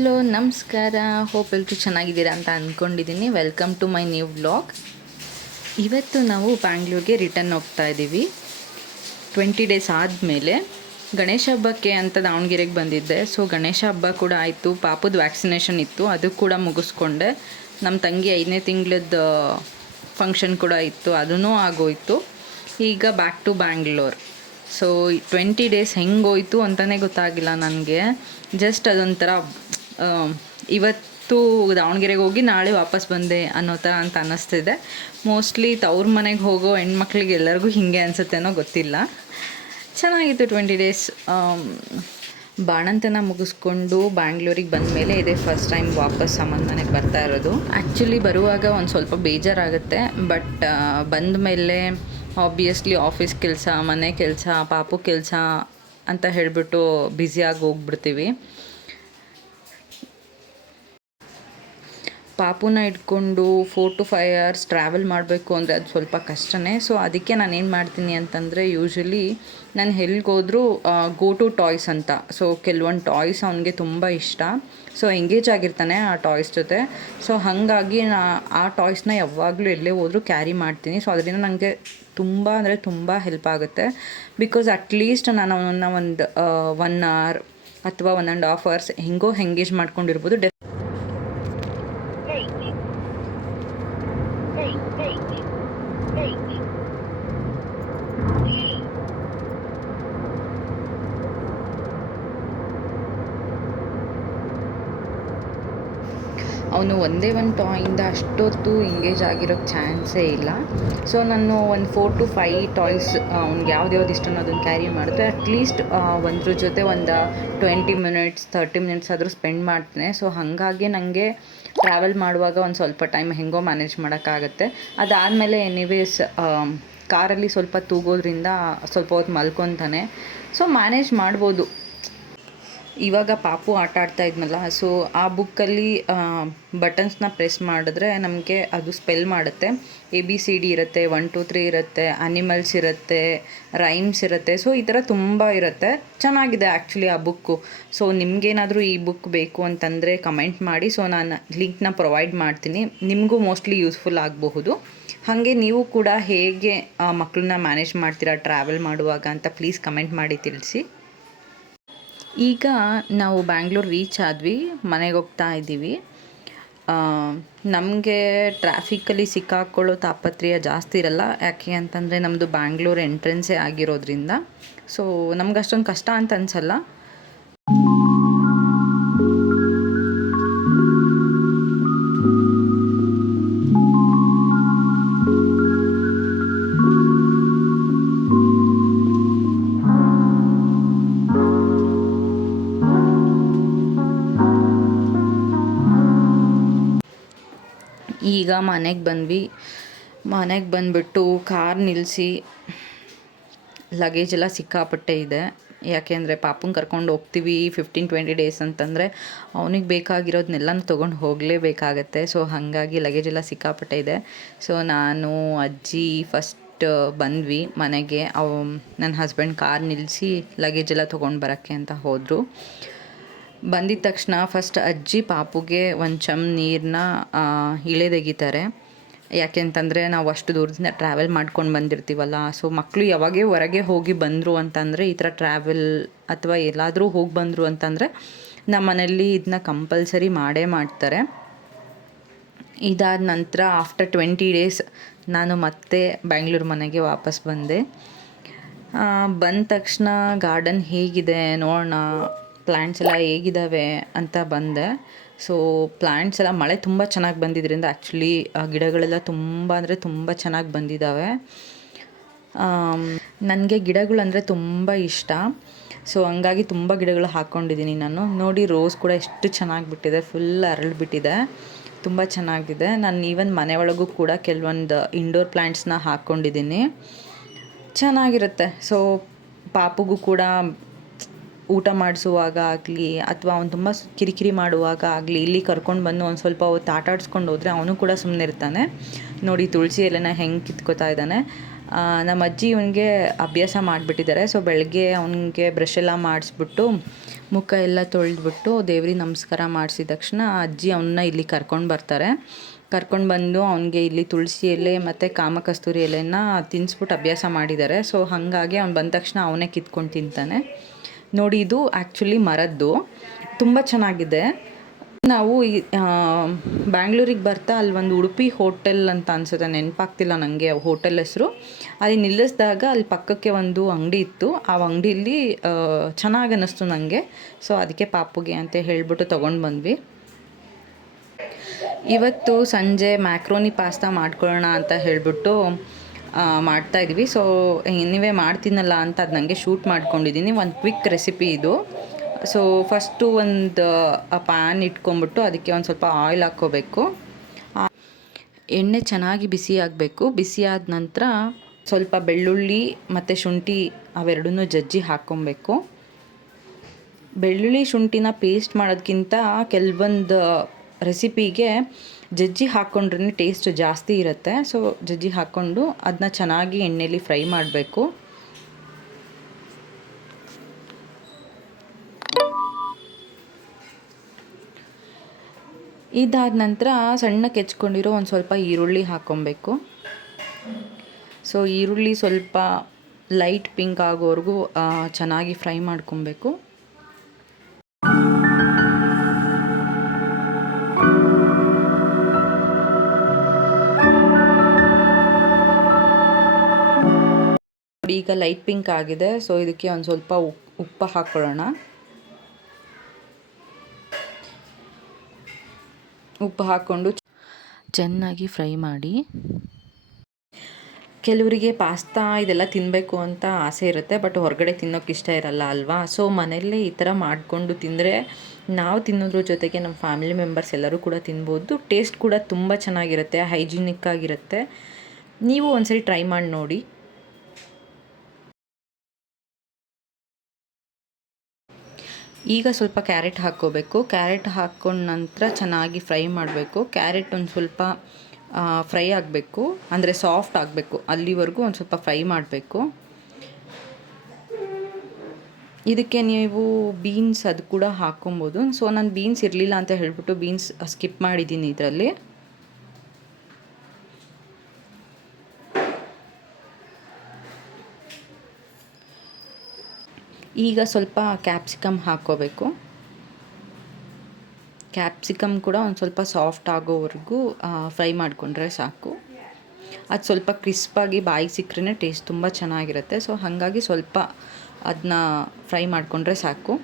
Hello ನಮಸ್ಕಾರ. Hope ಎಲ್ಲರೂ ಚೆನ್ನಾಗಿದ್ದೀರಾ ಅಂತ ಅಂದ್ಕೊಂಡಿದ್ದೀನಿ. Welcome to my new vlog. ಇವತ್ತು ನಾವು ಬ್ಯಾಂಗ್ಳೂರಿಗೆ ರಿಟರ್ನ್ ಹೋಗ್ತಾ ಇದ್ದೀವಿ. 20 ಡೇಸ್ ಆದಮೇಲೆ ಗಣೇಶ ಹಬ್ಬಕ್ಕೆ ಅಂತ ದಾವಣಗೆರೆಗೆ ಬಂದಿದ್ದೆ. ಸೊ ಗಣೇಶ ಹಬ್ಬ ಕೂಡ ಆಯಿತು, ಪಾಪದ ವ್ಯಾಕ್ಸಿನೇಷನ್ ಇತ್ತು, ಅದು ಕೂಡ ಮುಗಿಸ್ಕೊಂಡೆ. ನಮ್ಮ ತಂಗಿ 5ನೇ ತಿಂಗಳದ್ದು ಫಂಕ್ಷನ್ ಕೂಡ ಇತ್ತು, ಅದೂ ಆಗೋಯಿತು. ಈಗ back to Bangalore. So 20 days ಹೆಂಗೋಯ್ತು ಅಂತಲೇ ಗೊತ್ತಾಗಿಲ್ಲ ನನಗೆ. ಜಸ್ಟ್ ಅದೊಂಥರ ಇವತ್ತು ದಾವಣಗೆರೆಗೆ ಹೋಗಿ ನಾಳೆ ವಾಪಸ್ ಬಂದೆ ಅನ್ನೋ ಥರ ಅಂತ ಅನ್ನಿಸ್ತಿದೆ. ಮೋಸ್ಟ್ಲಿ ತವ್ರ ಮನೆಗೆ ಹೋಗೋ ಹೆಣ್ಮಕ್ಳಿಗೆ ಎಲ್ಲರಿಗೂ ಹೀಗೆ ಅನಿಸುತ್ತೇನೋ ಗೊತ್ತಿಲ್ಲ. ಚೆನ್ನಾಗಿತ್ತು 20 ಡೇಸ್. ಬಾಣಂತನ ಮುಗಿಸ್ಕೊಂಡು ಬ್ಯಾಂಗ್ಳೂರಿಗೆ ಬಂದ ಮೇಲೆ ಇದೇ ಫಸ್ಟ್ ಟೈಮ್ ವಾಪಸ್ ಅಮ್ಮನ ಮನೆಗೆ ಬರ್ತಾ ಇರೋದು. ಆ್ಯಕ್ಚುಲಿ ಬರುವಾಗ ಒಂದು ಸ್ವಲ್ಪ ಬೇಜಾರಾಗುತ್ತೆ, ಬಟ್ ಬಂದ ಮೇಲೆ ಆಬ್ವಿಯಸ್ಲಿ ಆಫೀಸ್ ಕೆಲಸ, ಮನೆ ಕೆಲಸ, ಪಾಪು ಕೆಲಸ ಅಂತ ಹೇಳಿಬಿಟ್ಟು ಬ್ಯುಸಿಯಾಗಿ ಹೋಗ್ಬಿಡ್ತೀವಿ. ಪಾಪುನ ಇಟ್ಕೊಂಡು 4 to 5 hours ಟ್ರಾವೆಲ್ ಮಾಡಬೇಕು ಅಂದರೆ ಅದು ಸ್ವಲ್ಪ ಕಷ್ಟನೇ. ಸೊ ಅದಕ್ಕೆ ನಾನು ಏನು ಮಾಡ್ತೀನಿ ಅಂತಂದರೆ, ಯೂಶ್ವಲಿ ನಾನು ಎಲ್ಲಿಗೋದ್ರೂ ಗೋ ಟು ಟಾಯ್ಸ್ ಅಂತ. ಸೊ ಕೆಲವೊಂದು ಟಾಯ್ಸ್ ಅವನಿಗೆ ತುಂಬ ಇಷ್ಟ. ಸೊ ಎಂಗೇಜ್ ಆಗಿರ್ತಾನೆ ಆ ಟಾಯ್ಸ್ ಜೊತೆ. ಸೊ ಹಾಗಾಗಿ ಆ ಟಾಯ್ಸ್ನ ಯಾವಾಗಲೂ ಎಲ್ಲೇ ಹೋದರೂ ಕ್ಯಾರಿ ಮಾಡ್ತೀನಿ. ಸೊ ಅದರಿಂದ ನನಗೆ ತುಂಬ ಅಂದರೆ ತುಂಬ ಹೆಲ್ಪ್ ಆಗುತ್ತೆ. ಬಿಕಾಸ್ ಅಟ್ಲೀಸ್ಟ್ ನಾನು ಅವನನ್ನು ಒಂದು 1 hour ಅಥವಾ 1.5 hours ಹೆಂಗೋ ಎಂಗೇಜ್ ಮಾಡ್ಕೊಂಡಿರ್ಬೋದು. ಅವನು ಒಂದೇ ಒಂದು ಟಾಯಿಂದ ಅಷ್ಟೊತ್ತು ಎಂಗೇಜ್ ಆಗಿರೋಕ್ಕೆ ಚಾನ್ಸೇ ಇಲ್ಲ. ಸೊ ನಾನು ಒಂದು 4 to 5 ಟಾಯ್ಸ್ ಅವ್ನಿಗೆ ಯಾವ್ದು ಇಷ್ಟನೋ ಅದನ್ನು ಕ್ಯಾರಿ ಮಾಡಿದ್ರೆ ಅಟ್ಲೀಸ್ಟ್ ಒಂದ್ರ ಜೊತೆ ಒಂದು 20 minutes 30 minutes ಆದರೂ ಸ್ಪೆಂಡ್ ಮಾಡ್ತೇನೆ. ಸೊ ಹಾಗಾಗಿ ನನಗೆ ಟ್ರಾವೆಲ್ ಮಾಡುವಾಗ ಒಂದು ಸ್ವಲ್ಪ ಟೈಮ್ ಹೆಂಗೋ ಮ್ಯಾನೇಜ್ ಮಾಡೋಕ್ಕಾಗತ್ತೆ. ಅದಾದಮೇಲೆ ಎನಿವೇಸ್ ಕಾರಲ್ಲಿ ಸ್ವಲ್ಪ ತೂಗೋದ್ರಿಂದ ಸ್ವಲ್ಪ ಹೊತ್ತು ಮಲ್ಕೊತಾನೆ. ಸೊ ಮ್ಯಾನೇಜ್ ಮಾಡ್ಬೋದು. ಇವಾಗ ಪಾಪು ಆಟ ಆಡ್ತಾ ಇದ್ನಲ್ಲ, ಸೊ ಆ ಬುಕ್ಕಲ್ಲಿ ಬಟನ್ಸ್ನ ಪ್ರೆಸ್ ಮಾಡಿದ್ರೆ ನಮಗೆ ಅದು ಸ್ಪೆಲ್ ಮಾಡುತ್ತೆ. ABCD ಇರುತ್ತೆ, 1 2 3 ಇರುತ್ತೆ, ಅನಿಮಲ್ಸ್ ಇರುತ್ತೆ, ರೈಮ್ಸ್ ಇರುತ್ತೆ. ಸೊ ಈ ಥರ ತುಂಬ ಇರುತ್ತೆ. ಚೆನ್ನಾಗಿದೆ ಆ್ಯಕ್ಚುಲಿ ಆ ಬುಕ್ಕು. ಸೊ ನಿಮಗೇನಾದರೂ ಈ ಬುಕ್ ಬೇಕು ಅಂತಂದರೆ ಕಮೆಂಟ್ ಮಾಡಿ. ಸೊ ನಾನು ಲಿಂಕ್ನ ಪ್ರೊವೈಡ್ ಮಾಡ್ತೀನಿ, ನಿಮಗೂ ಮೋಸ್ಟ್ಲಿ ಯೂಸ್ಫುಲ್ ಆಗಬಹುದು. ಹಾಗೆ ನೀವು ಕೂಡ ಹೇಗೆ ಮಕ್ಕಳನ್ನ ಮ್ಯಾನೇಜ್ ಮಾಡ್ತೀರಾ ಟ್ರಾವೆಲ್ ಮಾಡುವಾಗ ಅಂತ ಪ್ಲೀಸ್ ಕಮೆಂಟ್ ಮಾಡಿ ತಿಳಿಸಿ. ಈಗ ನಾವು ಬ್ಯಾಂಗ್ಳೂರ್ ರೀಚ್ ಆದ್ವಿ, ಮನೆಗೆ ಹೋಗ್ತಾ ಇದ್ದೀವಿ. ನಮಗೆ ಟ್ರಾಫಿಕಲ್ಲಿ ಸಿಕ್ಕಾಕೊಳ್ಳೋ ತಾಪತ್ರೆಯ ಜಾಸ್ತಿ ಇರಲ್ಲ. ಯಾಕೆ ಅಂತಂದರೆ ನಮ್ಮದು ಬ್ಯಾಂಗ್ಳೂರ್ ಎಂಟ್ರೆನ್ಸೇ ಆಗಿರೋದ್ರಿಂದ. ಸೊ ನಮ್ಗೆ ಅಷ್ಟೊಂದು ಕಷ್ಟ ಅಂತ ಅನಿಸಲ್ಲ. ಈಗ ಮನೆಗೆ ಬಂದುಬಿಟ್ಟು ಕಾರ್ ನಿಲ್ಲಿಸಿ, ಲಗೇಜ್ ಎಲ್ಲ ಸಿಕ್ಕಾಪಟ್ಟೆ ಇದೆ. ಯಾಕೆಂದರೆ ಪಾಪುನ ಕರ್ಕೊಂಡು ಹೋಗ್ತೀವಿ 15-20 ಡೇಸ್ ಅಂತಂದರೆ ಅವನಿಗೆ ಬೇಕಾಗಿರೋದನ್ನೆಲ್ಲನೂ ತೊಗೊಂಡು ಹೋಗಲೇಬೇಕಾಗತ್ತೆ. ಸೊ ಹಾಗಾಗಿ ಲಗೇಜ್ ಎಲ್ಲ ಸಿಕ್ಕಾಪಟ್ಟೆ ಇದೆ. ಸೊ ನಾನು ಅಜ್ಜಿ ಫಸ್ಟ್ ಬಂದ್ವಿ ಮನೆಗೆ. ನನ್ನ ಹಸ್ಬೆಂಡ್ ಕಾರ್ ನಿಲ್ಲಿಸಿ ಲಗೇಜ್ ಎಲ್ಲ ತೊಗೊಂಡು ಬರೋಕ್ಕೆ ಅಂತ ಹೋದರು. ಬಂದಿದ್ದ ತಕ್ಷಣ ಫಸ್ಟ್ ಅಜ್ಜಿ ಪಾಪುಗೆ ಒಂದು ಚಮ್ ನೀರನ್ನ ಇಳೆದೆಗಿತಾರೆ. ಯಾಕೆ ಅಂತಂದರೆ ನಾವು ಅಷ್ಟು ದೂರದಿಂದ ಟ್ರಾವೆಲ್ ಮಾಡ್ಕೊಂಡು ಬಂದಿರ್ತೀವಲ್ಲ. ಸೊ ಮಕ್ಕಳು ಯಾವಾಗೇ ಹೊರಗೆ ಹೋಗಿ ಬಂದರು ಅಂತಂದರೆ, ಈ ಥರ ಟ್ರಾವೆಲ್ ಅಥವಾ ಎಲ್ಲಾದರೂ ಹೋಗಿ ಬಂದರು ಅಂತಂದರೆ ನಮ್ಮ ಮನೆಯಲ್ಲಿ ಇದನ್ನ ಕಂಪಲ್ಸರಿ ಮಾಡೇ ಮಾಡ್ತಾರೆ. ಇದಾದ ನಂತರ ಆಫ್ಟರ್ 20 ಡೇಸ್ ನಾನು ಮತ್ತೆ ಬ್ಯಾಂಗ್ಳೂರು ಮನೆಗೆ ವಾಪಸ್ ಬಂದೆ. ಬಂದ ತಕ್ಷಣ ಗಾರ್ಡನ್ ಹೇಗಿದೆ ನೋಡೋಣ, ಪ್ಲ್ಯಾಂಟ್ಸ್ ಎಲ್ಲ ಹೇಗಿದ್ದಾವೆ ಅಂತ ಬಂದೆ. ಸೊ ಪ್ಲ್ಯಾಂಟ್ಸ್ ಎಲ್ಲ ಮಳೆ ತುಂಬ ಚೆನ್ನಾಗಿ ಬಂದಿದ್ದರಿಂದ ಆ್ಯಕ್ಚುಲಿ ಗಿಡಗಳೆಲ್ಲ ತುಂಬ ಅಂದರೆ ತುಂಬ ಚೆನ್ನಾಗಿ ಬಂದಿದ್ದಾವೆ. ನನಗೆ ಗಿಡಗಳು ಅಂದರೆ ತುಂಬ ಇಷ್ಟ. ಸೊ ಹಂಗಾಗಿ ತುಂಬ ಗಿಡಗಳು ಹಾಕ್ಕೊಂಡಿದ್ದೀನಿ ನಾನು. ನೋಡಿ ರೋಸ್ ಕೂಡ ಎಷ್ಟು ಚೆನ್ನಾಗಿ ಬಿಟ್ಟಿದೆ, ಫುಲ್ ಅರಳಿಬಿಟ್ಟಿದೆ, ತುಂಬ ಚೆನ್ನಾಗಿದೆ. ನಾನು ಈವನ್ ಮನೆ ಒಳಗೂ ಕೂಡ ಕೆಲವೊಂದು ಇಂಡೋರ್ ಪ್ಲ್ಯಾಂಟ್ಸ್ನ ಹಾಕ್ಕೊಂಡಿದ್ದೀನಿ, ಚೆನ್ನಾಗಿರುತ್ತೆ. ಸೊ ಪಾಪುಗೂ ಕೂಡ ಊಟ ಮಾಡಿಸುವಾಗ ಆಗಲಿ ಅಥವಾ ಅವ್ನು ತುಂಬ ಕಿರಿಕಿರಿ ಮಾಡುವಾಗ ಆಗಲಿ ಇಲ್ಲಿ ಕರ್ಕೊಂಡು ಬಂದು ಒಂದು ಸ್ವಲ್ಪ ಹೊತ್ತು ಆಟ ಆಡಿಸ್ಕೊಂಡು ಹೋದರೆ ಅವನು ಕೂಡ ಸುಮ್ಮನೆ ಇರ್ತಾನೆ. ನೋಡಿ ತುಳಸಿ ಎಲೆನ ಹೆಂಗೆ ಕಿತ್ಕೋತಾ ಇದ್ದಾನೆ. ನಮ್ಮ ಅಜ್ಜಿ ಇವನಿಗೆ ಅಭ್ಯಾಸ ಮಾಡಿಬಿಟ್ಟಿದ್ದಾರೆ. ಸೊ ಬೆಳಗ್ಗೆ ಅವನಿಗೆ ಬ್ರಷ್ ಎಲ್ಲ ಮಾಡಿಸ್ಬಿಟ್ಟು ಮುಖ ಎಲ್ಲ ತೊಳೆದ್ಬಿಟ್ಟು ದೇವ್ರಿಗೆ ನಮಸ್ಕಾರ ಮಾಡಿಸಿದ ತಕ್ಷಣ ಅಜ್ಜಿ ಅವನ್ನ ಇಲ್ಲಿ ಕರ್ಕೊಂಡು ಬರ್ತಾರೆ. ಕರ್ಕೊಂಡು ಬಂದು ಅವನಿಗೆ ಇಲ್ಲಿ ತುಳಸಿ ಎಲೆ ಮತ್ತು ಕಾಮಕಸ್ತೂರಿ ಎಲೆನ ತಿನ್ನಿಸ್ಬಿಟ್ಟು ಅಭ್ಯಾಸ ಮಾಡಿದ್ದಾರೆ. ಸೊ ಹಾಗಾಗಿ ಅವ್ನು ಬಂದ ತಕ್ಷಣ ಅವನೇ ಕಿತ್ಕೊಂಡು ತಿಂತಾನೆ. ನೋಡಿ, ಇದು ಆ್ಯಕ್ಚುಲಿ ಮರದ್ದು, ತುಂಬ ಚೆನ್ನಾಗಿದೆ. ನಾವು ಬ್ಯಾಂಗ್ಳೂರಿಗೆ ಬರ್ತಾ ಅಲ್ಲಿ ಒಂದು ಉಡುಪಿ ಹೋಟೆಲ್ ಅಂತ ಅನಿಸುತ್ತೆ, ನೆನಪಾಗ್ತಿಲ್ಲ ನನಗೆ ಹೋಟೆಲ್ ಹೆಸರು. ಅಲ್ಲಿ ನಿಲ್ಲಿಸಿದಾಗ ಅಲ್ಲಿ ಪಕ್ಕಕ್ಕೆ ಒಂದು ಅಂಗಡಿ ಇತ್ತು. ಆ ಅಂಗಡಿಯಲ್ಲಿ ಚೆನ್ನಾಗಿ ಅನ್ನಿಸ್ತು ನನಗೆ. ಸೊ ಅದಕ್ಕೆ ಪಾಪುಗೆ ಅಂತ ಹೇಳಿಬಿಟ್ಟು ತೊಗೊಂಡು ಬಂದ್ವಿ. ಇವತ್ತು ಸಂಜೆ ಮ್ಯಾಕ್ರೋನಿ ಪಾಸ್ತಾ ಮಾಡ್ಕೊಳ್ಳೋಣ ಅಂತ ಹೇಳಿಬಿಟ್ಟು ಮಾಡ್ತಾಯಿದ್ವಿ. ಸೊ ನೀವೇ ಮಾಡ್ತೀನಲ್ಲ ಅಂತ ಅದು ನನಗೆ ಶೂಟ್ ಮಾಡ್ಕೊಂಡಿದ್ದೀನಿ. ಒಂದು ಕ್ವಿಕ್ ರೆಸಿಪಿ ಇದು. ಸೊ ಫಸ್ಟು ಒಂದು ಪ್ಯಾನ್ ಇಟ್ಕೊಂಬಿಟ್ಟು ಅದಕ್ಕೆ ಒಂದು ಸ್ವಲ್ಪ ಆಯಿಲ್ ಹಾಕ್ಕೋಬೇಕು. ಎಣ್ಣೆ ಚೆನ್ನಾಗಿ ಬಿಸಿ ಆಗಬೇಕು. ಬಿಸಿ ಆದ ನಂತರ ಸ್ವಲ್ಪ ಬೆಳ್ಳುಳ್ಳಿ ಮತ್ತು ಶುಂಠಿ ಅವೆರಡನ್ನೂ ಜಜ್ಜಿ ಹಾಕ್ಕೊಬೇಕು. ಬೆಳ್ಳುಳ್ಳಿ ಶುಂಠಿನ ಪೇಸ್ಟ್ ಮಾಡೋದಕ್ಕಿಂತ ಕೆಲವೊಂದು ರೆಸಿಪಿಗೆ ಜಜ್ಜಿ ಹಾಕ್ಕೊಂಡ್ರೆ ಟೇಸ್ಟ್ ಜಾಸ್ತಿ ಇರುತ್ತೆ. ಸೊ ಜಜ್ಜಿ ಹಾಕ್ಕೊಂಡು ಅದನ್ನ ಚೆನ್ನಾಗಿ ಎಣ್ಣೆಯಲ್ಲಿ ಫ್ರೈ ಮಾಡಬೇಕು. ಇದಾದ ನಂತರ ಸಣ್ಣಕ್ಕೆ ಹೆಚ್ಕೊಂಡಿರೋ ಒಂದು ಸ್ವಲ್ಪ ಈರುಳ್ಳಿ ಹಾಕ್ಕೊಬೇಕು. ಸೊ ಈರುಳ್ಳಿ ಸ್ವಲ್ಪ ಲೈಟ್ ಪಿಂಕ್ ಆಗೋವರೆಗೂ ಚೆನ್ನಾಗಿ ಫ್ರೈ ಮಾಡ್ಕೊಬೇಕು. ಈಗ ಲೈಟ್ ಪಿಂಕ್ ಆಗಿದೆ. ಸೊ ಇದಕ್ಕೆ ಒಂದು ಸ್ವಲ್ಪ ಉಪ್ಪು ಹಾಕ್ಕೊಳ್ಳೋಣ. ಉಪ್ಪು ಹಾಕ್ಕೊಂಡು ಚೆನ್ನಾಗಿ ಫ್ರೈ ಮಾಡಿ. ಕೆಲವರಿಗೆ ಪಾಸ್ತಾ ಇದೆಲ್ಲ ತಿನ್ನಬೇಕು ಅಂತ ಆಸೆ ಇರುತ್ತೆ, ಬಟ್ ಹೊರಗಡೆ ತಿನ್ನೋಕೆ ಇಷ್ಟ ಇರಲ್ಲ ಅಲ್ವಾ. ಸೊ ಮನೆಯಲ್ಲೇ ಈ ಥರ ಮಾಡಿಕೊಂಡು ತಿಂದರೆ ನಾವು ತಿನ್ನೋದ್ರ ಜೊತೆಗೆ ನಮ್ಮ ಫ್ಯಾಮಿಲಿ ಮೆಂಬರ್ಸ್ ಎಲ್ಲರೂ ಕೂಡ ತಿನ್ಬೋದು. ಟೇಸ್ಟ್ ಕೂಡ ತುಂಬ ಚೆನ್ನಾಗಿರುತ್ತೆ, ಹೈಜಿನಿಕ್ ಆಗಿರುತ್ತೆ. ನೀವು ಒಂದ್ಸರಿ ಟ್ರೈ ಮಾಡಿ ನೋಡಿ. ಈಗ ಸ್ವಲ್ಪ ಕ್ಯಾರೆಟ್ ಹಾಕ್ಕೋಬೇಕು. ಕ್ಯಾರೆಟ್ ಹಾಕ್ಕೊಂಡ ನಂತರ ಚೆನ್ನಾಗಿ ಫ್ರೈ ಮಾಡಬೇಕು. ಕ್ಯಾರೆಟ್ ಒಂದು ಸ್ವಲ್ಪ ಫ್ರೈ ಆಗಬೇಕು, ಅಂದರೆ ಸಾಫ್ಟ್ ಆಗಬೇಕು, ಅಲ್ಲಿವರೆಗೂ ಒಂದು ಸ್ವಲ್ಪ ಫ್ರೈ ಮಾಡಬೇಕು. ಇದಕ್ಕೆ ನೀವು ಬೀನ್ಸ್ ಅದು ಕೂಡ ಹಾಕ್ಕೊಬೋದು. ಸೊ ನಾನು ಬೀನ್ಸ್ ಇರಲಿಲ್ಲ ಅಂತ ಹೇಳ್ಬಿಟ್ಟು ಬೀನ್ಸ್ ಸ್ಕಿಪ್ ಮಾಡಿದ್ದೀನಿ ಇದರಲ್ಲಿ. ಈಗ ಸ್ವಲ್ಪ ಕ್ಯಾಪ್ಸಿಕಮ್ ಹಾಕ್ಕೋಬೇಕು. ಕ್ಯಾಪ್ಸಿಕಮ್ ಕೂಡ ಒಂದು ಸ್ವಲ್ಪ ಸಾಫ್ಟ್ ಆಗೋವರೆಗೂ ಫ್ರೈ ಮಾಡಿಕೊಂಡ್ರೆ ಸಾಕು. ಅದು ಸ್ವಲ್ಪ ಕ್ರಿಸ್ಪಾಗಿ ಬಾಯಿಗೆ ಸಿಕ್ಕರೆ ಟೇಸ್ಟ್ ತುಂಬ ಚೆನ್ನಾಗಿರುತ್ತೆ. ಸೊ ಹಾಗಾಗಿ ಸ್ವಲ್ಪ ಅದನ್ನ ಫ್ರೈ ಮಾಡಿಕೊಂಡ್ರೆ ಸಾಕು.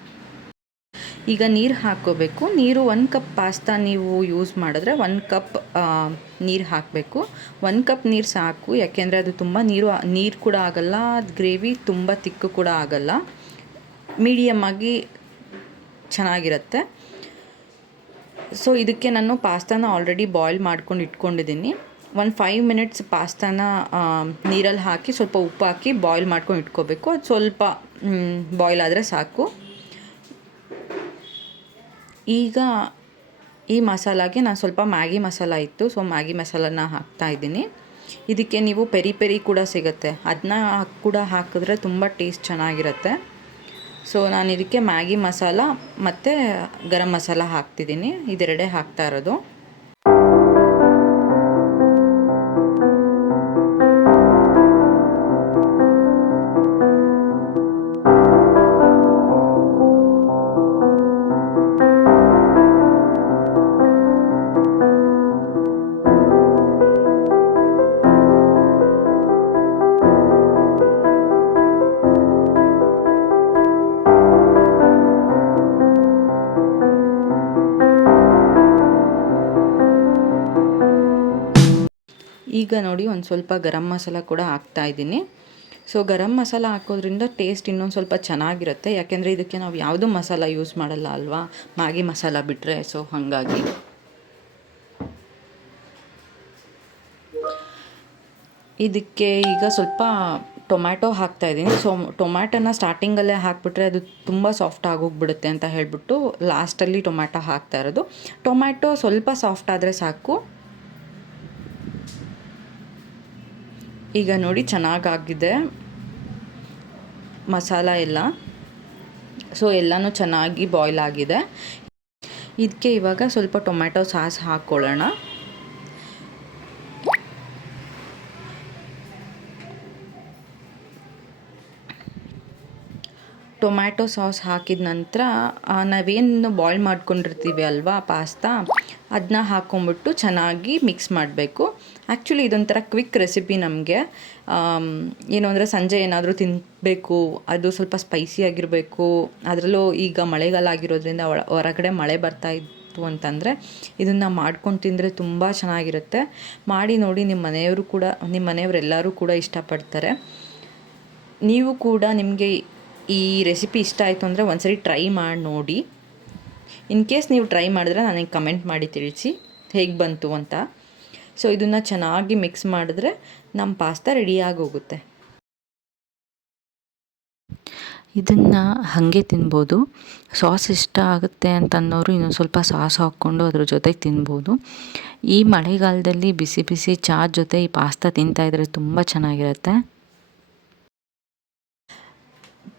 ಈಗ ನೀರು ಹಾಕ್ಕೋಬೇಕು. ನೀರು 1 ಕಪ್ ಪಾಸ್ತಾ ನೀವು ಯೂಸ್ ಮಾಡಿದ್ರೆ 1 ಕಪ್ ನೀರು ಹಾಕಬೇಕು. 1 ಕಪ್ ನೀರು ಸಾಕು, ಯಾಕೆಂದರೆ ಅದು ತುಂಬ ನೀರು ಕೂಡ ಆಗಲ್ಲ, ಗ್ರೇವಿ ತುಂಬ ತಿಕ್ಕು ಕೂಡ ಆಗಲ್ಲ, ಮೀಡಿಯಮ್ ಆಗಿ ಚೆನ್ನಾಗಿರುತ್ತೆ. ಸೊ ಇದಕ್ಕೆ ನಾನು ಪಾಸ್ತಾನ ಆಲ್ರೆಡಿ ಬಾಯ್ಲ್ ಮಾಡ್ಕೊಂಡು ಇಟ್ಕೊಂಡಿದ್ದೀನಿ. ಒಂದು 5 ಮಿನಿಟ್ಸ್ ಪಾಸ್ತಾನ ನೀರಲ್ಲಿ ಹಾಕಿ ಸ್ವಲ್ಪ ಉಪ್ಪು ಹಾಕಿ ಬಾಯ್ಲ್ ಮಾಡ್ಕೊಂಡು ಇಟ್ಕೋಬೇಕು. ಅದು ಸ್ವಲ್ಪ ಬಾಯ್ಲ್ ಆದರೆ ಸಾಕು. ಈಗ ಈ ಮಸಾಲಾಗೆ ನಾನು ಸ್ವಲ್ಪ ಮ್ಯಾಗಿ ಮಸಾಲ ಇತ್ತು, ಸೊ ಮ್ಯಾಗಿ ಮಸಾಲನ ಹಾಕ್ತಾಯಿದ್ದೀನಿ. ಇದಕ್ಕೆ ನೀವು ಪೆರಿ ಪೆರಿ ಕೂಡ ಸಿಗುತ್ತೆ, ಅದನ್ನ ಕೂಡ ಹಾಕಿದ್ರೆ ತುಂಬ ಟೇಸ್ಟ್ ಚೆನ್ನಾಗಿರುತ್ತೆ. ಸೊ ನಾನು ಇದಕ್ಕೆ ಮ್ಯಾಗಿ ಮಸಾಲ ಮತ್ತು ಗರಂ ಮಸಾಲ ಹಾಕ್ತಿದ್ದೀನಿ, ಇದೆರಡೇ ಹಾಕ್ತಾ ಇರೋದು. ಈಗ ನೋಡಿ ಒಂದು ಸ್ವಲ್ಪ ಗರಂ ಮಸಾಲ ಕೂಡ ಹಾಕ್ತಾಯಿದ್ದೀನಿ. ಸೊ ಗರಂ ಮಸಾಲ ಹಾಕೋದ್ರಿಂದ ಟೇಸ್ಟ್ ಇನ್ನೊಂದು ಸ್ವಲ್ಪ ಚೆನ್ನಾಗಿರುತ್ತೆ, ಯಾಕೆಂದರೆ ಇದಕ್ಕೆ ನಾವು ಯಾವುದೂ ಮಸಾಲ ಯೂಸ್ ಮಾಡಲ್ಲ ಅಲ್ವಾ, ಮ್ಯಾಗಿ ಮಸಾಲ ಬಿಟ್ಟರೆ. ಸೊ ಹಾಗಾಗಿ ಇದಕ್ಕೆ ಈಗ ಸ್ವಲ್ಪ ಟೊಮ್ಯಾಟೊ ಹಾಕ್ತಾಯಿದ್ದೀನಿ. ಸೊ ಟೊಮ್ಯಾಟೊನ ಸ್ಟಾರ್ಟಿಂಗಲ್ಲೇ ಹಾಕ್ಬಿಟ್ರೆ ಅದು ತುಂಬ ಸಾಫ್ಟ್ ಆಗೋಗ್ಬಿಡುತ್ತೆ ಅಂತ ಹೇಳಿಬಿಟ್ಟು ಲಾಸ್ಟಲ್ಲಿ ಟೊಮ್ಯಾಟೊ ಹಾಕ್ತಾ ಇರೋದು. ಟೊಮ್ಯಾಟೊ ಸ್ವಲ್ಪ ಸಾಫ್ಟ್ ಆದರೆ ಸಾಕು. ಈಗ ನೋಡಿ ಚೆನ್ನಾಗಾಗಿದೆ ಮಸಾಲ ಎಲ್ಲ. ಸೊ ಎಲ್ಲನೂ ಚೆನ್ನಾಗಿ ಬಾಯ್ಲ್ ಆಗಿದೆ. ಇದಕ್ಕೆ ಇವಾಗ ಸ್ವಲ್ಪ ಟೊಮ್ಯಾಟೊ ಸಾಸ್ ಹಾಕ್ಕೊಳ್ಳೋಣ. ಟೊಮ್ಯಾಟೊ ಸಾಸ್ ಹಾಕಿದ ನಂತರ ನಾವೇನು ಬಾಯ್ಲ್ ಮಾಡ್ಕೊಂಡಿರ್ತೀವಿ ಅಲ್ವಾ ಪಾಸ್ತಾ, ಅದನ್ನ ಹಾಕ್ಕೊಂಬಿಟ್ಟು ಚೆನ್ನಾಗಿ ಮಿಕ್ಸ್ ಮಾಡಬೇಕು. ಆ್ಯಕ್ಚುಲಿ ಇದೊಂಥರ ಕ್ವಿಕ್ ರೆಸಿಪಿ ನಮಗೆ. ಏನು ಅಂದರೆ ಸಂಜೆ ಏನಾದರೂ ತಿನ್ನಬೇಕು, ಅದು ಸ್ವಲ್ಪ ಸ್ಪೈಸಿಯಾಗಿರಬೇಕು, ಅದರಲ್ಲೂ ಈಗ ಮಳೆಗಾಲ ಆಗಿರೋದ್ರಿಂದ ಹೊರಗಡೆ ಮಳೆ ಬರ್ತಾ ಇತ್ತು ಅಂತಂದರೆ ಇದನ್ನು ಮಾಡ್ಕೊಂಡು ತಿಂದರೆ ತುಂಬ ಚೆನ್ನಾಗಿರುತ್ತೆ. ಮಾಡಿ ನೋಡಿ, ನಿಮ್ಮ ಮನೆಯವರೆಲ್ಲರೂ ಕೂಡ ಇಷ್ಟಪಡ್ತಾರೆ. ನೀವು ಕೂಡ ನಿಮಗೆ ಈ ರೆಸಿಪಿ ಇಷ್ಟ ಆಯಿತು ಅಂದರೆ ಒಂದ್ಸರಿ ಟ್ರೈ ಮಾಡಿ ನೋಡಿ. ಇನ್ ಕೇಸ್ ನೀವು ಟ್ರೈ ಮಾಡಿದ್ರೆ ನನಗೆ ಕಮೆಂಟ್ ಮಾಡಿ ತಿಳಿಸಿ ಹೇಗೆ ಬಂತು ಅಂತ. ಸೊ ಇದನ್ನು ಚೆನ್ನಾಗಿ ಮಿಕ್ಸ್ ಮಾಡಿದ್ರೆ ನಮ್ಮ ಪಾಸ್ತಾ ರೆಡಿಯಾಗಿ ಹೋಗುತ್ತೆ. ಇದನ್ನು ಹಾಗೆ ತಿನ್ಬೋದು. ಸಾಸ್ ಇಷ್ಟ ಆಗುತ್ತೆ ಅಂತನ್ನೋರು ಇನ್ನೊಂದು ಸ್ವಲ್ಪ ಸಾಸ್ ಹಾಕ್ಕೊಂಡು ಅದ್ರ ಜೊತೆಗೆ ತಿನ್ಬೋದು. ಈ ಮಳೆಗಾಲದಲ್ಲಿ ಬಿಸಿ ಬಿಸಿ ಚಹಾ ಜೊತೆ ಈ ಪಾಸ್ತಾ ತಿಂತಾಯಿದ್ರೆ ತುಂಬ ಚೆನ್ನಾಗಿರುತ್ತೆ.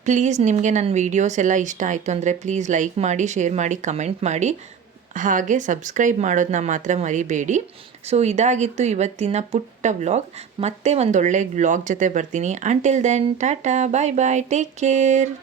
ಪ್ಲೀಸ್ ನಿಮಗೆ ನನ್ನ ವೀಡಿಯೋಸ್ ಎಲ್ಲ ಇಷ್ಟ ಆಯಿತು ಅಂದರೆ ಪ್ಲೀಸ್ ಲೈಕ್ ಮಾಡಿ, ಶೇರ್ ಮಾಡಿ, ಕಮೆಂಟ್ ಮಾಡಿ, ಹಾಗೆ ಸಬ್ಸ್ಕ್ರೈಬ್ ಮಾಡೋದನ್ನ ಮಾತ್ರ ಮರಿಬೇಡಿ. ಸೊ ಇದಾಗಿತ್ತು ಇವತ್ತಿನ ಪುಟ್ಟ ವ್ಲಾಗ್. ಮತ್ತೆ ಒಂದೊಳ್ಳೆ ವ್ಲಾಗ್ ಜೊತೆ ಬರ್ತೀನಿ. ಅಂಟಿಲ್ ದೆನ್ ಟಾಟಾ, ಬಾಯ್ ಬಾಯ್, ಟೇಕ್ ಕೇರ್.